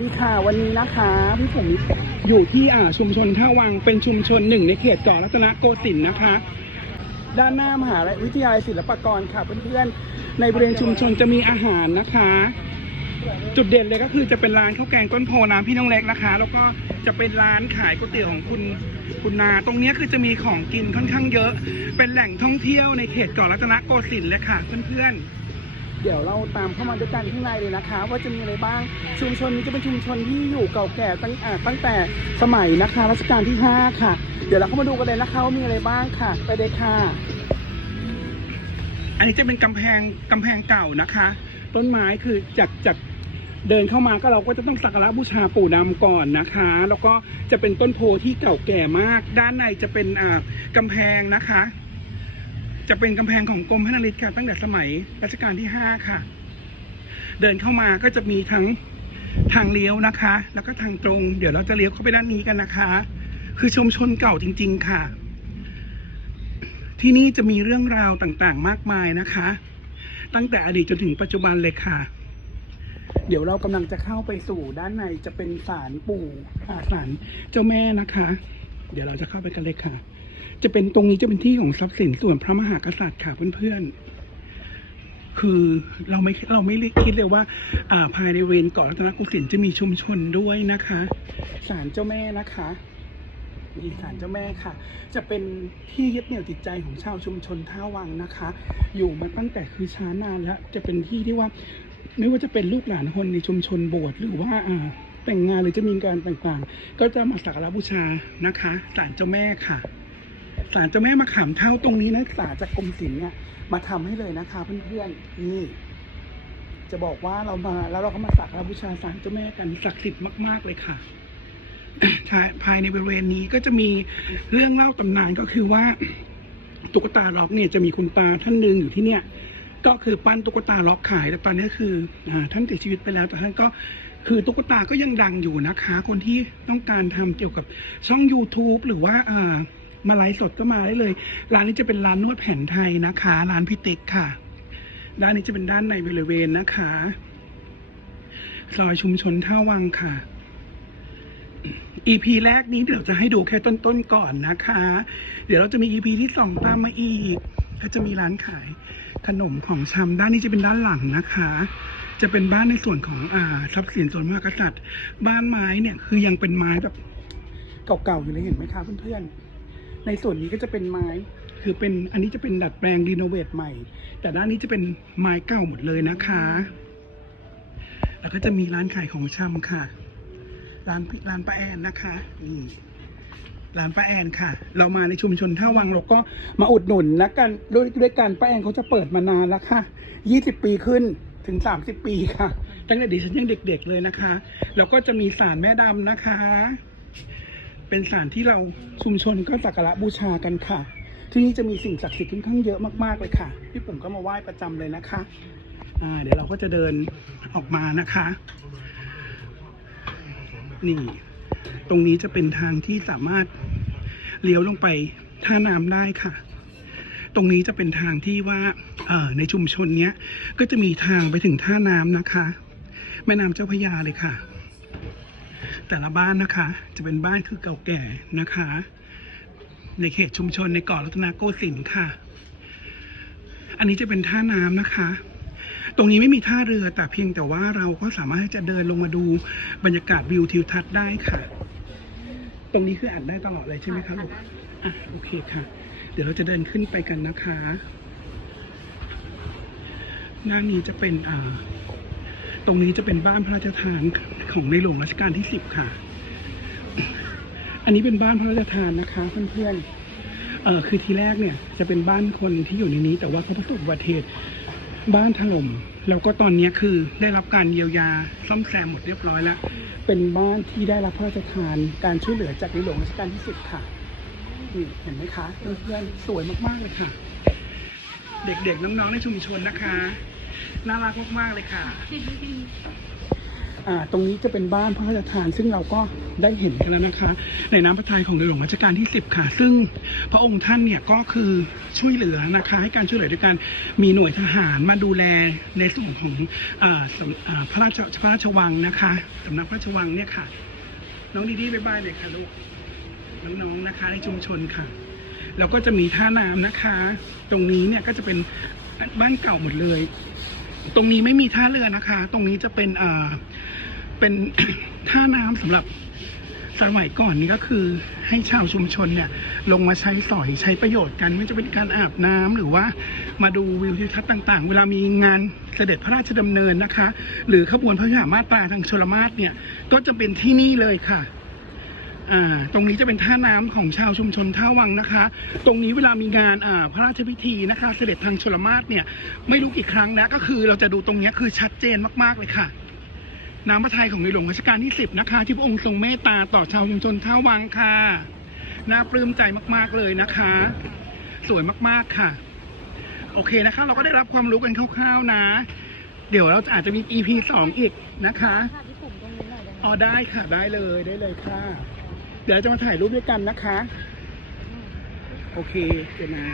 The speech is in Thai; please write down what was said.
ดีค่ะวันนี้นะคะพี่ผมอยู่ที่อ่าชุมชนท่าวังเป็นชุมชนหนึ่งในเขตเกาะรัตนโกสินทร์นะคะ ด้านหน้ามหาวิทยาลัยศิลปากรค่ะเพื่อนๆในบริเวณชุมชนจะมีอาหารนะคะ จุดเด่นเลยก็คือจะเป็นร้านข้าวแกงต้นโพน้ำพี่น้องเล็กนะคะ แล้วก็จะเป็นร้านขายก๋วยเตี๋ยวของคุณคุณนาตรงนี้คือจะมีของกินค่อนข้างเยอะ เป็นแหล่งท่องเที่ยวในเขตเกาะรัตนโกสินทร์เลยค่ะเพื่อนๆ เดี๋ยวเราตามเข้ามาด้วยกันข้างในเลยนะคะ ว่าจะมีอะไรบ้างชุมชนนี้จะเป็นชุมชนที่อยู่เก่าแก่ตั้งอ่าตั้งแต่สมัยนะคะรัชกาลที่ 5 ค่ะ เดี๋ยวเราเข้ามาดูกันเลยนะคะว่ามีอะไรบ้างค่ะ ไปเลยค่ะ อันนี้จะเป็นกำแพงกำแพงเก่านะคะ ต้นไม้คือจากจากเดินเข้ามาก็เราก็จะต้องสักการะบูชาปู่ดำก่อนนะคะ แล้วก็จะเป็นต้นโพที่เก่าแก่มาก ด้านในจะเป็นอ่ากำแพงนะคะ จะเป็นกำแพงของกรมพระนฤทธิ์ค่ะตั้งแต่สมัยรัชกาลที่ห้าค่ะ เดินเข้ามาก็จะมีทั้งทางเลี้ยวนะคะ แล้วก็ทางตรง เดี๋ยวเราจะเลี้ยวเข้าไปด้านนี้กันนะคะ คือชุมชนเก่าจริง ๆ ค่ะ ที่นี่จะมีเรื่องราวต่างๆ มากมายนะคะ ตั้งแต่อดีตจนถึงปัจจุบันเลยค่ะ เดี๋ยวเรากำลังจะเข้าไปสู่ด้านในจะเป็นศาลปู่ศาลเจ้าแม่นะคะ เดี๋ยวเราจะเข้าไปกันเลยค่ะ จะเป็นตรงนี้จะเป็นที่ของทรัพย์สินส่วนพระมหากษัตริย์ค่ะเพื่อนๆ คือเราไม่เราไม่ได้คิดเลยว่า อ่าภายในเวรเกาะรัตนโกสินทร์จะมีชุมชนด้วยนะคะศาลเจ้าแม่นะคะนี่ศาลเจ้าแม่ค่ะ จะเป็นที่ยึดเหนี่ยวจิตใจของชาวชุมชนท่าวังนะคะ อยู่มาตั้งแต่คือช้านานแล้ว จะเป็นที่ที่ว่า ไม่ว่าจะเป็นลูกหลานคนในชุมชนโบวชหรือว่าอ่าแต่งงานหรือจะมีการต่างๆ ก็จะมาสักการะบูชานะคะศาลเจ้าแม่ค่ะ ศาลเจ้าแม่มาขามเท่าตรงนี้นักศึกษาจากกรมศิลป์เนี่ยมาทำให้เลยนะคะ เพื่อนๆนี่ จะบอกว่าเรามาแล้วเราก็มาสักการะบูชาศาลเจ้าแม่กันศักดิ์สิทธิ์มาก ๆเลยค่ะภายในบริเวณนี้ก็จะมีเรื่องเล่าตำนานก็คือว่าตุ๊กตาล็อกเนี่ยจะมีคุณตาท่านหนึ่งอยู่ที่เนี่ย ก็คือปั้นตุ๊กตาล็อกขายแต่ตอนนี้คืออท่านเสียชีวิตไปแล้วแต่ท่านก็คือตุ๊กตาก็ยังดังอยู่นะคะ คนที่ต้องการทำเกี่ยวกับช่อง YouTube หรือว่าอ่า มาไลฟ์สดก็มาได้เลย ร้านนี้จะเป็นร้านนวดแผนไทยนะคะ ร้านพิเต็กค่ะ ด้านนี้จะเป็นด้านในบริเวณนะคะซอยชุมชนท่าวังค่ะ EP แรกนี้เดี๋ยวจะให้ดูแค่ต้นๆก่อนนะคะ เดี๋ยวเราจะมี EP ที่สองตามมาอีก ก็จะมีร้านขายขนมของชำด้านนี้จะเป็นด้านหลังนะคะ จะเป็นบ้านในส่วนของอ่าทรัพย์สินส่วนมหากษัตริย์ บ้านไม้เนี่ยคือยังเป็นไม้แบบเก่าๆอยู่เลยเห็นไหมคะเพื่อนๆ ในส่วนนี้ก็จะเป็นไม้ คือเป็นอันนี้จะเป็นดัดแปลงรีโนเวทใหม่ แต่ด้านนี้จะเป็นไม้เก่าหมดเลยนะคะ แล้วก็จะมีร้านขายของชำค่ะ ร้านร้านป้าแอนนะคะนี่ร้านป้าแอนค่ะ เรามาในชุมชนท่าวังเราก็มาอุดหนุนนะกันด้วยด้วยกันป้าแอนเขาจะเปิดมานานแล้วค่ะยี่สิบปีขึ้นถึงสามสิบปีค่ะ ตั้งแต่ดิฉันยังเด็กๆเลยนะคะ แล้วก็จะมีศาลแม่ดำนะคะ เป็นศาลที่เราชุมชนก็สักการะบูชากันค่ะ ที่นี่จะมีสิ่งศักดิ์สิทธิ์ค่อนข้างเยอะมากๆเลยค่ะ พี่ปุ๋มก็มาไหว้ประจำเลยนะคะอ่าเดี๋ยวเราก็จะเดินออกมานะคะ นี่ ตรงนี้จะเป็นทางที่สามารถเลี้ยวลงไปท่าน้ำได้ค่ะ ตรงนี้จะเป็นทางที่ว่าเอ่อในชุมชนเนี้ยก็จะมีทางไปถึงท่าน้ำนะคะ แม่น้ำเจ้าพระยาเลยค่ะ แต่ละบ้านนะคะ จะเป็นบ้านคือเก่าแก่นะคะ ในเขตชุมชนในเกาะรัตนโกสินทร์ค่ะ อันนี้จะเป็นท่าน้ำนะคะ ตรงนี้ไม่มีท่าเรือแต่เพียงแต่ว่าเราก็สามารถจะเดินลงมาดูบรรยากาศวิวทิวทัศน์ได้ค่ะ ตรงนี้คืออัดได้ตลอดเลยใช่ไหมคะลูกอะโอเคค่ะ เดี๋ยวเราจะเดินขึ้นไปกันนะคะ หน้านี้จะเป็นอ่า ตรงนี้จะเป็นบ้านพระราชทานของในหลวงรัชกาลที่สิบค่ะ อันนี้เป็นบ้านพระราชทานนะคะเพื่อนๆเอ่อคือทีแรกเนี่ยจะเป็นบ้านคนที่อยู่ในนี้ แต่ว่าเขาประสบอุบัติเหตุบ้านถล่มแล้วก็ตอนนี้คือได้รับการเยียวยาซ่อมแซมหมดเรียบร้อยแล้ว เป็นบ้านที่ได้รับพระราชทานการช่วยเหลือจากในหลวงรัชกาลที่สิบค่ะนี่เห็นไหมคะเพื่อนๆสวยมากๆเลยค่ะ เด็กๆน้องๆในชุมชนนะคะ น่ารักมาก ๆ เลยค่ะ อ่า ตรงนี้จะเป็นบ้านพระราชทาน ซึ่งเราก็ได้เห็นกันแล้วนะคะ ในน้ำพระทัยของในหลวงรัชกาลที่ 10 ค่ะ ซึ่งพระองค์ท่านเนี่ยก็คือช่วยเหลือนะคะ ให้การช่วยเหลือด้วยการมีหน่วยทหารมาดูแลในส่วนของอ่าสำอ่าพระราชพระราชวังนะคะสำนักพระราชวังเนี่ยค่ะ น้องดีดีบายบายเลยค่ะลูกน้องๆนะคะ ในชุมชนค่ะ แล้วก็จะมีท่าน้ำนะคะ ตรงนี้เนี่ยก็จะเป็นบ้านเก่าหมดเลย ตรงนี้ไม่มีท่าเรือนะคะ ตรงนี้จะเป็นอ่าเป็น ท่าน้ำสำหรับสมัยก่อนนี่ก็คือให้ชาวชุมชนเนี่ย ลงมาใช้สอยใช้ประโยชน์กัน ไม่ว่าจะเป็นการอาบน้ำหรือว่ามาดูวิวทิวทัศน์ต่าง ๆ เวลามีงานเสด็จพระราชดำเนินนะคะ หรือขบวนพระยุหมาตราทางชลมาศเนี่ย ก็จะเป็นที่นี่เลยค่ะ อ่าตรงนี้จะเป็นท่าน้ำของชาวชุมชนท่าวังนะคะ ตรงนี้เวลามีงานอ่าพระราชพิธีนะคะ เสด็จทางชลมาศเนี่ยไม่รู้กี่ครั้งนะก็คือเราจะดูตรงเนี้ยคือชัดเจนมากๆเลยค่ะ น้ำพระทัยของในหลวงรัชกาลที่ 10 นะคะ ที่พระองค์ทรงเมตตาต่อชาวชุมชนท่าวังค่ะน่าปลื้มใจมากๆเลยนะคะ สวยมากๆค่ะ โอเคนะคะ เราก็ได้รับความรู้กันคร่าวๆนะ เดี๋ยวเราอาจจะมี EP 2 อีกนะคะค่ะที่ผมตรงนี้หน่อยได้ไหมอ๋อได้ค่ะได้เลยได้เลยค่ะ เดี๋ยวจะมาถ่ายรูปด้วยกันนะคะ โอเคเดี๋ยวนะ